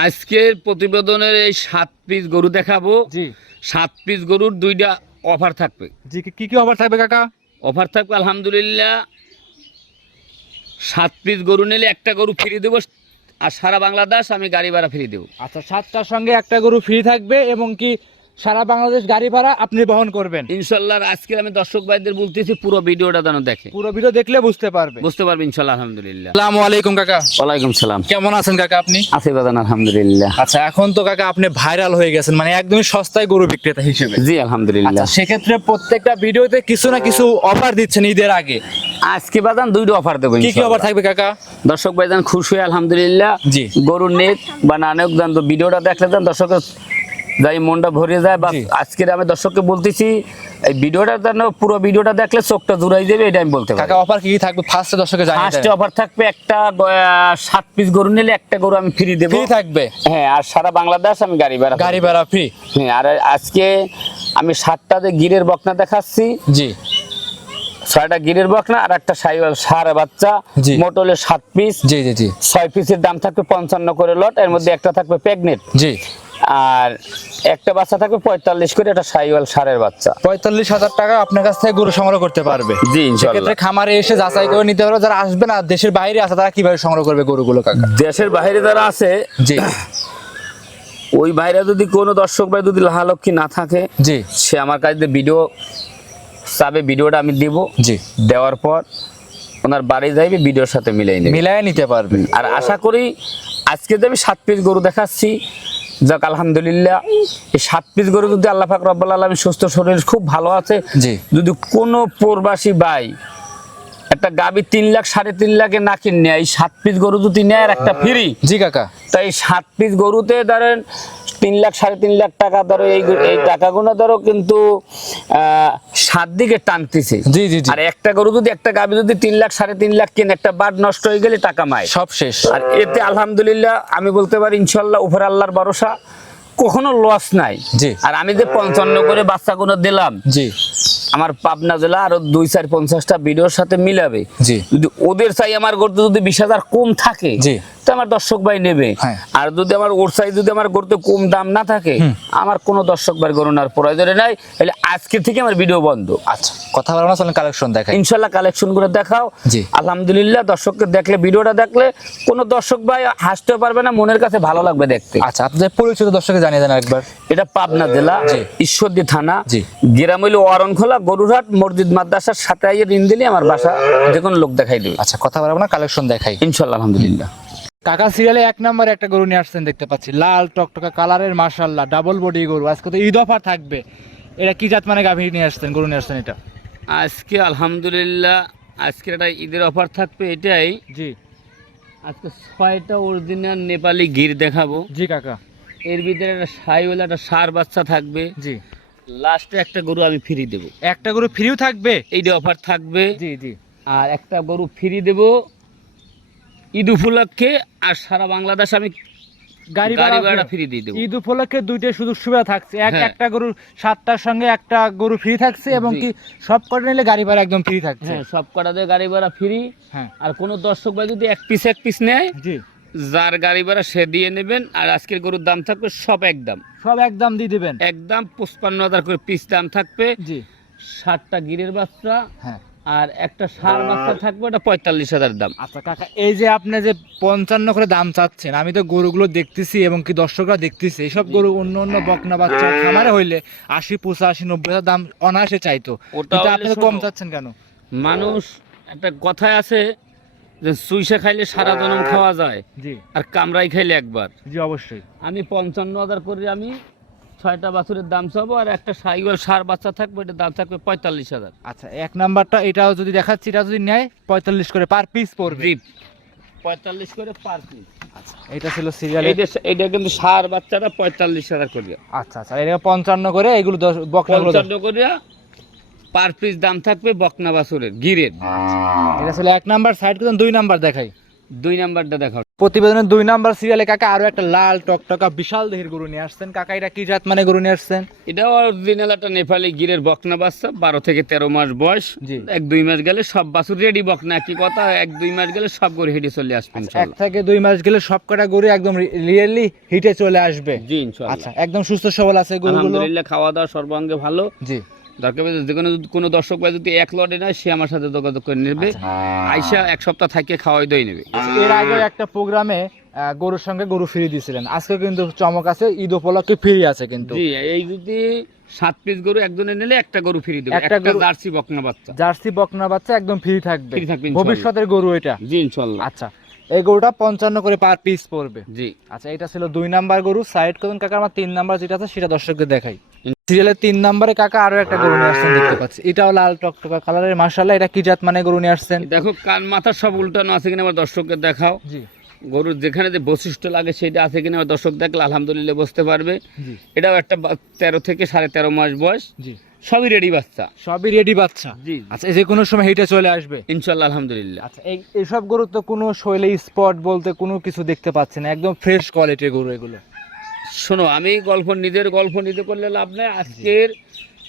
আজকের প্রতিবেদনের এই সাত পিস গরু দেখাবো। জি। সাত পিস গরুর দুইটা অফার থাকবে। জি কি- কি কি অফার থাকবে কাকা? অফার থাকবে আলহামদুলিল্লাহ সাত পিস গরু নিলে একটা গরু ফ্রি দেবো আর সারা বাংলাদেশ আমি গাড়ি ভাড়া ফ্রি দেবো। আচ্ছা সাতটার সঙ্গে একটা গরু ফ্রি থাকবে এবং কি সারা বাংলাদেশ গাড়ি ভাড়া আপনি বহন করবেন। ইনশাল্লাহ আজকে আমি দর্শক ভাইদের বলতেছি পুরো ভিডিওটা যেন দেখে। পুরো ভিডিও দেখলে বুঝতে পারবে। বুঝতে পারবে ইনশাল্লাহ আলহামদুলিল্লাহ। আসসালামু আলাইকুম কাকা। ওয়ালাইকুম সালাম। কেমন আছেন কাকা আপনি? আছি বাদান আলহামদুলিল্লাহ। আচ্ছা এখন তো কাকা আপনি ভাইরাল হয়ে গেছেন মানে একদমই সস্তায় গরু বিক্রেতা হিসেবে। জি আলহামদুলিল্লাহ। আচ্ছা সেক্ষেত্রে প্রত্যেকটা ভিডিওতে কিছু না কিছু অফার দিচ্ছেন ঈদের আগে। আজকে বাদান দুইটা অফার দেবো কি কি অফার থাকবে কাকা? দর্শক ভাইজান খুশি হয়ে আলহামদুলিল্লাহ। জি। গরু নেক বা না নেক দেন তো ভিডিওটা দেখলে দেন দর্শকের যাই মনটা ভরে যায় বা আজকের আজকে আমি দর্শককে বলতেছি এই ভিডিওটা যেন পুরো ভিডিওটা দেখলে চোখটা জুড়াই দেবে এটা আমি বলতে পারি। কাকা অফার কি কি থাকবে? ফার্স্টে দর্শকে জানিয়ে ফার্স্টে অফার থাকবে একটা সাত পিস গরু নিলে একটা গরু আমি ফ্রি দেবো। ফ্রি থাকবে? হ্যাঁ আর সারা বাংলাদেশ আমি গাড়ি ভাড়া গাড়ি ভাড়া ফ্রি হ্যাঁ আর আজকে আমি সাতটা সাতটাতে গিরের বকনা দেখাচ্ছি জি। ছয়টা গিরের বকনা আর একটা সাইওয়াল সারা বাচ্চা। মোটলে সাত পিস জি জি জি। ছয় পিসের দাম থাকবে পঞ্চান্ন করে লট এর মধ্যে একটা থাকবে প্রেগনেন্ট জি। আর একটা বাচ্চা থাকবে পঁয়তাল্লিশ করে একটা সাইওয়াল সারের বাচ্চা। পঁয়তাল্লিশ হাজার টাকা আপনার কাছ থেকে গরু সংগ্রহ করতে পারবে। জি সেক্ষেত্রে খামারে এসে যাচাই করে নিতে পারবে যারা আসবে না দেশের বাইরে আছে তারা কীভাবে সংগ্রহ করবে গরুগুলো কাকা? দেশের বাইরে যারা আছে জি। ওই বাইরে যদি কোনো দর্শক ভাই যদি লাহালক্ষ্মী না থাকে জি। সে আমার কাছে ভিডিও চাবে ভিডিওটা আমি দেব। জি। দেওয়ার পর ওনার বাড়ি যাইবে ভিডিওর সাথে মিলাই নেবে। মিলায় নিতে পারবে। আর আশা করি আজকে যে আমি সাত পিস গরু দেখাচ্ছি যাক আলহামদুলিল্লাহ। এই সাত পিস গরু যদি আল্লাহ ফাকর রব্বাল আলমী সুস্থ শরীর খুব ভালো আছে যদি কোনো প্রবাসী ভাই একটা গাবি তিন লাখ সাড়ে তিন লাখে না কিনে এই সাত পিস গরু যদি নেয় আর একটা ফ্রি। জি কাকা। তাই সাত পিস গরুতে ধরেন তিন লাখ সাড়ে তিন লাখ টাকা ধরো এই এই টাকাগুলো ধরো কিন্তু সাত দিকে টানতেছে। জি জি জি। আর একটা গরু যদি একটা গাবি যদি তিন লাখ সাড়ে তিন লাখ কেন একটা বাদ নষ্ট হয়ে গেলে টাকা মায়। সব শেষ। আর এতে আলহামদুলিল্লাহ আমি বলতে পারি ইনশাল্লাহ উপর আল্লাহর ভরসা। কখনো লস নাই জি। আর আমি যে পঞ্চান্ন করে বাচ্চাগুলো দিলাম জি আমার পাবনা জেলা আরও দুই চার পঞ্চাশটা বিডিওর সাথে মিলাবে জি। যদি ওদের চাই আমার গরুতে যদি বিশ হাজার কম থাকে জি। আমার দর্শক ভাই নেবে। হ্যাঁ। আর যদি আমার ওর চাই যদি আমার গরুতে কম দাম না থাকে আমার কোনো দর্শক ভাই গরু নেওয়ার প্রয়োজনে নাই। তাহলে আজকে থেকে আমার ভিডিও বন্ধ। আচ্ছা কথা বলব না চলেন কালেকশন দেখাই। ইনশাল্লাহ কালেকশন করে দেখাও। জি। আলহামদুলিল্লাহ দর্শককে দেখলে ভিডিওটা দেখলে কোনো দর্শক ভাই হাসতে পারবে না মনের কাছে ভালো লাগবে দেখতে। আচ্ছা আপনাদের পরিচিত দর্শকে জানিয়ে দেন একবার এটা পাবনা জেলা ঈশ্বরদী থানা। গ্রাম হইল অরণখোলা গরুরহাট মসজিদ মাদ্রাসার সাথে আইয়ে ঋণ দিলে আমার বাসা যে কোনো লোক দেখাই দেবে। আচ্ছা কথা বলব না কালেকশন দেখাই। ইনশাল্লাহ আলহামদুলিল্লাহ। কাকা সিরিয়ালে এক নম্বরে একটা গরু নিয়ে আসছেন দেখতে পাচ্ছি। লাল টকটকা কালারের মার্শাল্লাহ ডাবল বডি গরু। আজকে তো ঈদ অফার থাকবে। এটা কি জাত মানে গাভী নিয়ে আসছেন গরু নিয়ে আসছেন এটা? আজকে আলহামদুলিল্লাহ আজকে একটা ঈদের অফার থাকবে এটাই। জি। আজকে ছয়টা অরিজিনাল নেপালি গির দেখাবো। জি কাকা। এর ভিতরে একটা সাইওয়ালা একটা সার বাচ্চা থাকবে। জি। লাস্টে একটা গরু আমি ফ্রি দেবো। একটা গরু ফ্রিও থাকবে? এইটা অফার থাকবে। জি জি। আর একটা গরু ফ্রি দেব। ঈদ উপলক্ষে আর সারা বাংলাদেশ আমি গাড়ি ভাড়া ফ্রি। দিয়ে দেবো। ঈদ উপলক্ষে দুইটা সুযোগ সুবিধা থাকছে। এক হ্যাঁ। একটা গরু সাতটার সঙ্গে একটা গরু ফ্রি থাকছে এবং কি সব কটা নিলে গাড়ি ভাড়া একদম ফ্রি থাকছে। হ্যাঁ সব কটাতে গাড়ি ভাড়া ফ্রি। হ্যাঁ। আর কোনো দর্শক ভাই যদি এক পিস এক পিস নেয় জি। যার গাড়ি ভাড়া সে দিয়ে নেবেন আর আজকের গরুর দাম থাকবে সব একদম। সব একদম দিয়ে দিবেন। একদম পঁচপান্ন হাজার করে পিস দাম থাকবে। জি। ষাটটা গিরের বাচ্চা। হ্যাঁ। আর একটা সার বাচ্চা থাকবে ওটা পঁয়তাল্লিশ হাজার দাম। আচ্ছা কাকা এই যে আপনি যে পঞ্চান্ন করে দাম চাচ্ছেন আমি তো গরুগুলো দেখতেছি এবং কি দর্শকরা দেখতেছি এইসব গরু অন্য অন্য বকনা বাচ্চা খামারে হইলে আশি পঁচাশি নব্বই হাজার দাম অনায়াসে চাইতো। ওটা আপনি তো কম চাচ্ছেন কেন? মানুষ একটা কথায় আছে যে সুইসা খাইলে সারা জনম খাওয়া যায় জি। আর কামরাই খাইলে একবার। জি অবশ্যই। আমি পঞ্চান্ন হাজার করে আমি ছয়টা বাছুরের দাম চাবো আর একটা সাইওয়াল সার বাচ্চা থাকবে এটার দাম থাকবে পঁয়তাল্লিশ হাজার। আচ্ছা এক নাম্বারটা এটাও যদি দেখাচ্ছি এটা যদি নেয় পঁয়তাল্লিশ করে পার পিস পড়বে। পঁয়তাল্লিশ করে পার পিস আচ্ছা এটা ছিল সিরিয়াল এইটা এইটা কিন্তু সার বাচ্চাটা পঁয়তাল্লিশ হাজার করে আচ্ছা আচ্ছা এটা পঞ্চান্ন করে এগুলো দশ দশ- পঞ্চান্ন করে পার পিস দাম থাকবে বকনা বাছুরের গিরের। এটা ছিল এক নাম্বার সাইড করে দুই নাম্বার দেখাই। দুই নাম্বারটা দেখাও প্রতিবেদনের দুই নাম্বার সিরিয়ালে কাকা আরও একটা লাল টকটকা বিশাল দেহের গরু নিয়ে আসছেন। কাকা এটা কি জাত মানে গরু নিয়ে আসছেন? এটাও অরিজিনাল একটা নেপালি গিরের বকনা বাচ্চা বারো থেকে তেরো মাস বয়স। এক দুই মাস গেলে সব বাছুর রেডি বকনা কি কথা এক দুই মাস গেলে সব গরু হেঁটে চলে আসবে এক থেকে দুই মাস গেলে সব কটা গরু একদম রিয়েলি হিটে চলে আসবে। জি আচ্ছা একদম সুস্থ সবল আছে গরুগুলো। আলহামদুলিল্লাহ খাওয়া দাওয়া সর্বাঙ্গে ভালো। জি। দরকার যে কোনো কোনো দর্শক ভাই যদি এক লটে নেয় সে আমার সাথে যোগাযোগ করে নেবে। আইসা এক সপ্তাহ থাকে খাওয়াই দই নেবে। এর আগে একটা প্রোগ্রামে গরুর সঙ্গে গরু ফ্রি দিয়েছিলেন আজকে কিন্তু চমক আছে ঈদ উপলক্ষে ফ্রি আছে কিন্তু। জি এই যদি সাত পিস গরু একজনে নিলে একটা গরু ফ্রি দেবে। একটা জার্সি বকনা বাচ্চা। জার্সি বকনা বাচ্চা একদম ফ্রি থাকবে। ভবিষ্যতের গরু এটা। জি ইনশাল্লাহ। আচ্ছা এই গরুটা পঞ্চান্ন করে পার পিস পড়বে। জি। আচ্ছা এটা ছিল দুই নাম্বার গরু। সাইড করুন কাকা আমার তিন নাম্বার যেটা আছে সেটা দর্শকদের দেখাই। সিরিয়ালের তিন নাম্বারে কাকা আরও একটা গরু নিয়ে আসছেন দেখতে পাচ্ছি। এটাও লাল টকটকা কালারের মার্শাল্লাহ এটা কি জাত মানে গরু নিয়ে আসছেন? দেখো কান মাথা সব উল্টানো আছে কিনা আমার দর্শককে দেখাও। জি। গরুর যেখানে যে বৈশিষ্ট্য লাগে সেটা আছে কিনা আমার দর্শক দেখলে আলহামদুলিল্লাহ বুঝতে পারবে। এটাও একটা তেরো থেকে সাড়ে তেরো মাস বয়স। জি। সবই রেডি বাচ্চা। সবই রেডি বাচ্চা। জি। আচ্ছা এই যে কোনো সময় হিটে চলে আসবে? ইনশাল্লাহ আলহামদুলিল্লাহ। আচ্ছা এই এসব গরু তো কোনো শৈলে স্পট বলতে কোনো কিছু দেখতে পাচ্ছি না। একদম ফ্রেশ কোয়ালিটির গরু এগুলো। শোনো আমি গল্প নিজের গল্প নিতে করলে লাভ নেই। আজকের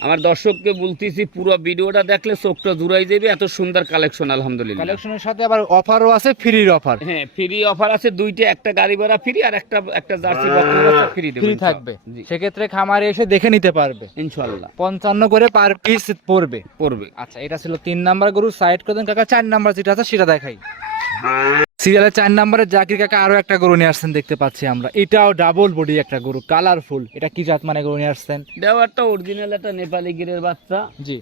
আমার দর্শককে বলতেছি পুরো ভিডিওটা দেখলে চোখটা জুড়াই যাবে। এত সুন্দর কালেকশন আলহামদুলিল্লাহ। কালেকশনের সাথে আবার অফারও আছে ফ্রির অফার হ্যাঁ ফ্রি অফার আছে দুইটা একটা গাড়ি ভাড়া ফ্রি আর একটা একটা জার্সি বাচ্চা ফ্রি দেবে ফ্রি থাকবে সেক্ষেত্রে খামারে এসে দেখে নিতে পারবে। ইনশাল্লাহ। পঞ্চান্ন করে পার পিস পড়বে। পড়বে। আচ্ছা এটা ছিল তিন নাম্বার গরু সাইড করে দেন কাকা চার নাম্বার যেটা আছে সেটা দেখাই। সিরিয়ালের চার নাম্বারে জাকির কাকা আরও একটা গরু নিয়ে আসছেন দেখতে পাচ্ছি আমরা। এটাও ডাবল বডি একটা গরু কালারফুল এটা কি জাত মানে গরু নিয়ে আসছেন? এটাও একটা অরিজিনাল একটা নেপালি গিরের বাচ্চা। জি।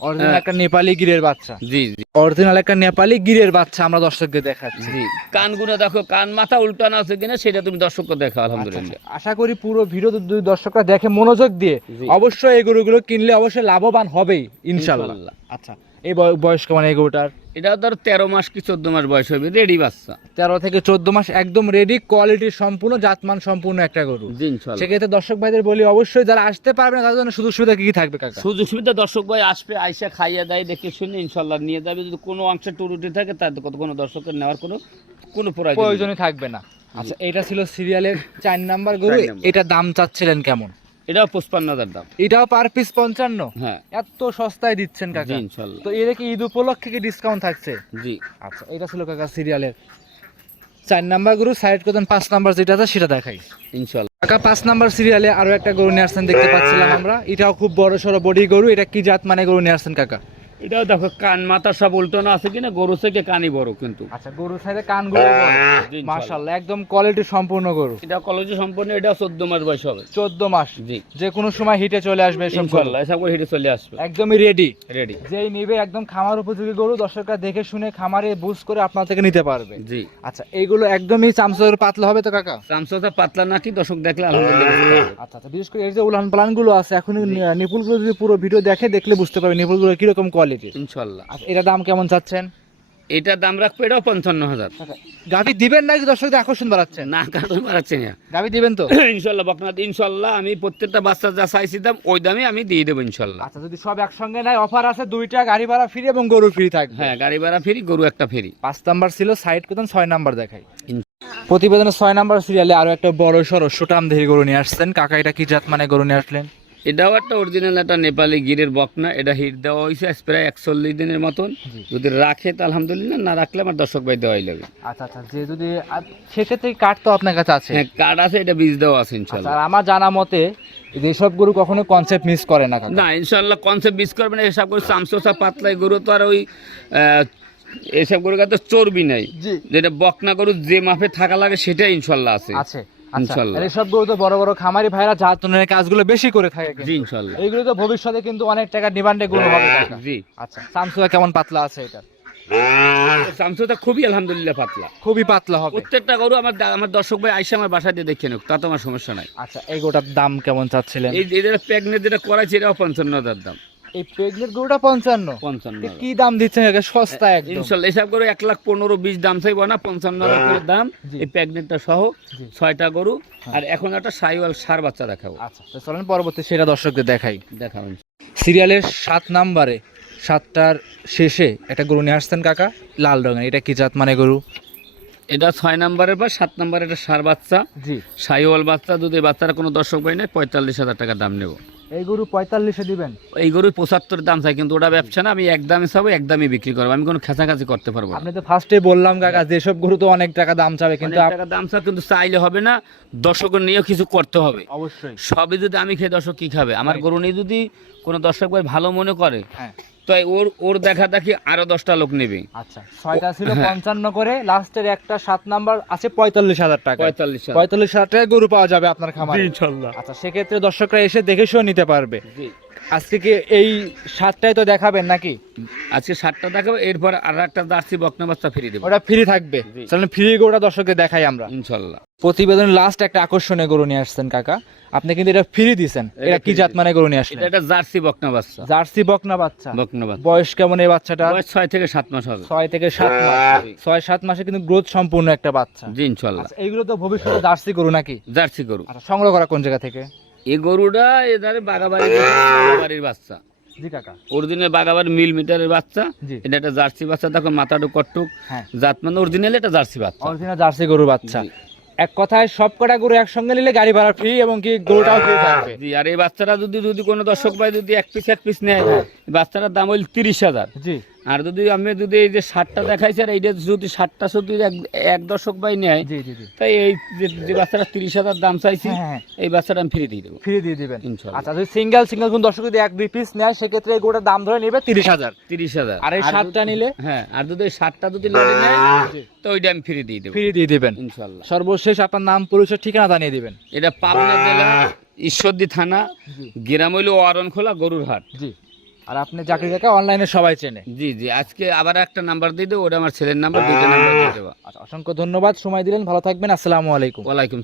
অরিজিনাল হ্যাঁ। একটা নেপালি গিরের বাচ্চা। জি জি। অরিজিনাল একটা নেপালি গিরের বাচ্চা আমরা দর্শকদের দেখাচ্ছি। জি। কানগুলো দেখো কান মাথা উল্টানো আছে কিনা সেটা তুমি দর্শককে দেখো আচ্ছা, আলহামদুলিল্লাহ। আশা করি পুরো ভিডিও দর্শকরা দেখে মনোযোগ দিয়ে অবশ্যই এই গরুগুলো কিনলে অবশ্যই লাভবান হবেই ইনশাল্লাহ। আচ্ছা এই বয়- বয়স কেমন এই গরুটার? এটাও ধর তেরো মাস কি চোদ্দ মাস বয়স হবে রেডি বাচ্চা। তেরো থেকে চোদ্দ মাস একদম রেডি কোয়ালিটি সম্পূর্ণ জাতমান সম্পূর্ণ একটা গরু। সেক্ষেত্রে দর্শক ভাইদের বলি অবশ্যই যারা আসতে পারবে না তাদের জন্য সুযোগ সুবিধা কি কি থাকবে কাকা? সুযোগ সুবিধা দর্শক ভাই আসবে আইসা খাইয়া দেয় দেখে শুনে ইনশাল্লাহ নিয়ে যাবে। যদি কোনো অংশে টুরুটি থাকে কত কোনো দর্শকের নেওয়ার কোনো কোনো প্রয়োজন প্রয়োজনই থাকবে না। আচ্ছা এটা ছিল সিরিয়ালের চার নাম্বার গরু এটা দাম চাচ্ছিলেন কেমন? এটাও পঁচপান্ন হাজার দাম। এটাও পার পিস পঞ্চান্ন? হ্যাঁ। এত সস্তায় দিচ্ছেন কাকা। ইনশাল্লাহ। তো এর কি ঈদ উপলক্ষে কি ডিসকাউন্ট থাকছে? জি। আচ্ছা এটা ছিল কাকা সিরিয়ালের চার নাম্বার গরু সাইড করতেন পাঁচ নাম্বার যেটা আছে সেটা দেখাই। ইনশাল্লাহ। কাকা পাঁচ নাম্বার সিরিয়ালে আরও একটা গরু নিয়ে আসছেন দেখতে পাচ্ছিলাম আমরা। এটাও খুব বড় সড়ো বডি গরু এটা কি জাত মানে গরু নিয়ে আসছেন কাকা? এটাও দেখো কান মাথা সব উল্টানো আছে কিনা গরু থেকে কানই বড় কিন্তু। আচ্ছা গরু সাইডে কান গরু। মাশাল্লাহ একদম কোয়ালিটি সম্পূর্ণ গরু। এটা কলেজে সম্পূর্ণ এটা চোদ্দ মাস বয়স হবে। চোদ্দ মাস। জি। যে কোনো সময় হিটে চলে আসবে ইনশাল্লাহ এসব করে হেঁটে চলে আসবে। একদমই রেডি রেডি যেই নিবে একদম খামার উপযোগী গরু দর্শকরা দেখে শুনে খামারে বুঝ করে আপনার থেকে নিতে পারবে। জি। আচ্ছা এইগুলো একদমই চামচের পাতলা হবে তো কাকা? চামচা পাতলা নাকি দর্শক দেখলে আলহামদুলিল্লাহ আচ্ছা আচ্ছা বিশেষ করে এই যে উলান পালানগুলো আছে এখন নিপুলগুলো যদি পুরো ভিডিও দেখে দেখলে বুঝতে পারবে নিপুলগুলো কীরকম কোয়ালিটি ইনশাল্লাহ। আচ্ছা এটা দাম কেমন চাচ্ছেন? এটার দাম রাখব এটাও পঞ্চান্ন হাজার গাভি দিবেন নাকি দর্শকদের আকর্ষণ বাড়াচ্ছেন? না কারণ মারাচ্ছে না। গাভি দিবেন তো? ইনশাল্লাহ বকনাথ ইনশাল্লাহ আমি প্রত্যেকটা বাচ্চা যা চাইছি দাম ওই দামে আমি দিয়ে দেবো ইনশাল্লাহ। আচ্ছা যদি সব একসঙ্গে নেয় অফার আছে দুইটা গাড়ি ভাড়া ফ্রি এবং গরু ফ্রি থাকবে। হ্যাঁ গাড়ি ভাড়া ফ্রি গরু একটা ফ্রি পাঁচ নাম্বার ছিল সাইড করতেন ছয় নাম্বার দেখাই। প্রতিবেদনের ছয় নাম্বার সিরিয়ালে আরও একটা বড় সড়ো সুটাম দেহি গরু নিয়ে আসছেন। কাকা এটা কি জাত মানে গরু নিয়ে আসলেন? এটাও একটা অরিজিনাল একটা নেপালি গিরের বকনা। এটা হিট দেওয়া হয়েছে আজ প্রায় একচল্লিশ দিনের মতন। যদি রাখে তো আলহামদুলিল্লাহ না রাখলে আমার দর্শক ভাই দেওয়াই লাগে আচ্ছা আচ্ছা যে যদি সেক্ষেত্রে কাঠ তো আপনার কাছে আছে। হ্যাঁ কার্ড আছে এটা বীজ দেওয়া আছে আচ্ছা ইনশাল্লাহ আর আমার জানা মতে যেসব গরু কখনো কনসেপ্ট মিস করে না না ইনশাল্লাহ কনসেপ্ট মিস করবে না এসব করে চামচোসা পাতলাই গরু তো আর ওই এসব গরু তো চর্বি নাই। যেটা বকনা গরু যে মাপে থাকা লাগে সেটাই ইনশাল্লাহ আছে। আছে। আচ্ছা ইনশাল্লাহ। আর তো বড় বড় খামারি ভাইরা জাতনের কাজগুলো বেশি করে থাকে জি ইনশাল্লাহ। এইগুলো তো ভবিষ্যতে কিন্তু অনেক টাকা ডিমান্ডে গরু হবে জি। আচ্ছা সামসুয়া কেমন পাতলা আছে এটা? খুবই আলহামদুলিল্লাহ পাতলা। খুবই পাতলা হবে। প্রত্যেকটা গরু আমার দা- আমার দর্শক ভাই আইসা আমার বাসায় দিয়ে দেখে নেক তাতে আমার সমস্যা নাই। আচ্ছা এই গোটার দাম কেমন চাচ্ছিলেন? এই যেটা প্রেগনেন্ট যেটা করাইছে এটাও পঞ্চান্ন হাজার দাম। এই প্রেগনেন্ট গরুটা পঞ্চান্ন। পঞ্চান্ন কি দাম দিচ্ছেন একে? সস্তা একদম। ইনশাল্লাহ এসব গরু এক লাখ পনেরো বিশ দাম চাইব না পঞ্চান্ন হাজার করে দাম। এই প্রেগনেন্টটা সহ ছয়টা গরু আর এখন একটা সাইওয়াল সার বাচ্চা দেখাবো। আচ্ছা তো চলেন পরবর্তী সেটা দর্শকদের দেখাই। দেখাবেন সিরিয়ালের সাত নাম্বারে সাতটার শেষে একটা গরু নিয়ে আসতেন কাকা লাল রঙের। এটা কি জাত মানে গরু? এটা ছয় নাম্বারের বা সাত নাম্বার এটা সার বাচ্চা। জি। সাইওয়াল বাচ্চা যদি বাচ্চারা কোনো দর্শক পাই নাই পঁয়তাল্লিশ হাজার টাকা দাম নেব। এই গরু পঁয়তাল্লিশে দিবেন? এই গরু পঁচাত্তর দাম চাই কিন্তু ওটা ব্যবসা না আমি এক দামে একদমই এক দামে বিক্রি করব। আমি কোনো খেঁচাখাচি করতে পারব আপনি তো ফার্স্টে বললাম কাকা যেসব গরু তো অনেক টাকা দাম চাবে কিন্তু টাকা দাম চাবে কিন্তু চাইলে হবে না দর্শকের নিয়েও কিছু করতে হবে। অবশ্যই। সবই যদি আমি খেয়ে দর্শক কি খাবে? আমার গরু নিয়ে যদি কোনো দর্শক ভাই ভালো মনে করে হ্যাঁ। তো ওর ওর দেখা দেখি আরও দশটা লোক নেবে। আচ্ছা ছয়টা ছিল হ্যাঁ। পঞ্চান্ন করে লাস্টের একটা সাত নাম্বার আছে পঁয়তাল্লিশ হাজার টাকা। পঁয়তাল্লিশ পঁয়তাল্লিশ হাজার টাকায় গরু পাওয়া যাবে আপনার খামারে। ইনশাল্লাহ। আচ্ছা সেক্ষেত্রে দর্শকরা এসে দেখে শুনে নিতে পারবে। জি। আজকে কি এই সাতটাই তো দেখাবেন নাকি? আজকে ষাটটা দেখাবো এরপর আর একটা জার্সি বকনা বাচ্চা ফিরিয়ে দেবো। ওটা ফ্রি থাকবে। তাহলে ফ্রি গরুটা দর্শকদের দেখাই আমরা। ইনশাল্লাহ। প্রতিবেদন লাস্ট একটা আকর্ষণীয় গরু নিয়ে আসছেন কাকা। আপনি কিন্তু এটা ফ্রি দিছেন। এটা কি জাত মানে গরু নিয়ে আসছেন এটা একটা জার্সি বকনা বাচ্চা জার্সি বকনা বাচ্চা? বকনা বাচ্চা বয়স কেমন এই বাচ্চাটা? বয়স ছয় থেকে সাত মাস হবে। ছয় থেকে সাত মাস। জি। ছয় সাত মাসে কিন্তু গ্রোথ সম্পূর্ণ একটা বাচ্চা। জি ইনশাল্লাহ। আচ্ছা এইগুলো তো ভবিষ্যতে জার্সি গরু নাকি? জার্সি গরু। আচ্ছা সংগ্রহ করা কোন জায়গা থেকে? এই গরুটা এধারে বাগাবাড়ি বাগাবাড়ির বাচ্চা। জি কাকা। অরিজিনাল বাগাবাড়ি মিল মিটারের বাচ্চা। এটা একটা জার্সি বাচ্চা দেখো হ্যাঁ। জাত মানে অরিজিনাল এটা জার্সি বাচ্চা। অরিজিনাল জার্সি গরুর বাচ্চা। এক কথায় সব কটা গরু একসঙ্গে নিলে গাড়ি ভাড়া ফ্রি এবং কি গরুটাও ফ্রি থাকবে। জি আর এই বাচ্চাটা যদি যদি কোনো দর্শক ভাই যদি এক পিস এক পিস নেয় এই বাচ্চাটার দাম হইল তিরিশ হাজার। জি। আর যদি আমি যদি এই যে ষাটটা দেখাইছি আর এইটা যদি ষাটটা যদি এক- দশক বাই নেয় তাই এই যে বাচ্চাটা তিরিশ হাজার দাম চাইছি হ্যাঁ হ্যাঁ এই বাচ্চাটা আমি ফ্রি দিয়ে দেবো। ফ্রি দিয়ে দিবেন। আচ্ছা যদি সিঙ্গেল সিঙ্গেল কোন দর্শক যদি এক দুই পিস নেয় সেক্ষেত্রে এই গরুটার দাম ধরে নেবে তিরিশ হাজার। তিরিশ হাজার। আর এই সাতটা নিলে? হ্যাঁ আর যদি এই ষাটটা যদি লড়ে নেয় তো ওইটা আমি ফ্রি দিয়ে দেবো। ফ্রি দিয়ে দিবেন। ইনশাল্লাহ। সর্বশেষ আপনার নাম পরিচয় ঠিকানা জানিয়ে দিবেন। এটা পাবনা জেলা ঈশ্বরদী থানা জি। গ্রাম হইল অরণখোলা গরুর হাট জি। আর আপনি চাকরি কাকা অনলাইনে সবাই চেনে। জি জি আজকে আবার একটা নাম্বার দিয়ে দেবো ওটা আমার ছেলের নাম্বার দুইটা নাম্বার দিয়ে দেবো। আচ্ছা অসংখ্য ধন্যবাদ সময় দিলেন ভালো থাকবেন আসসালামু আলাইকুম। ওয়ালাইকুম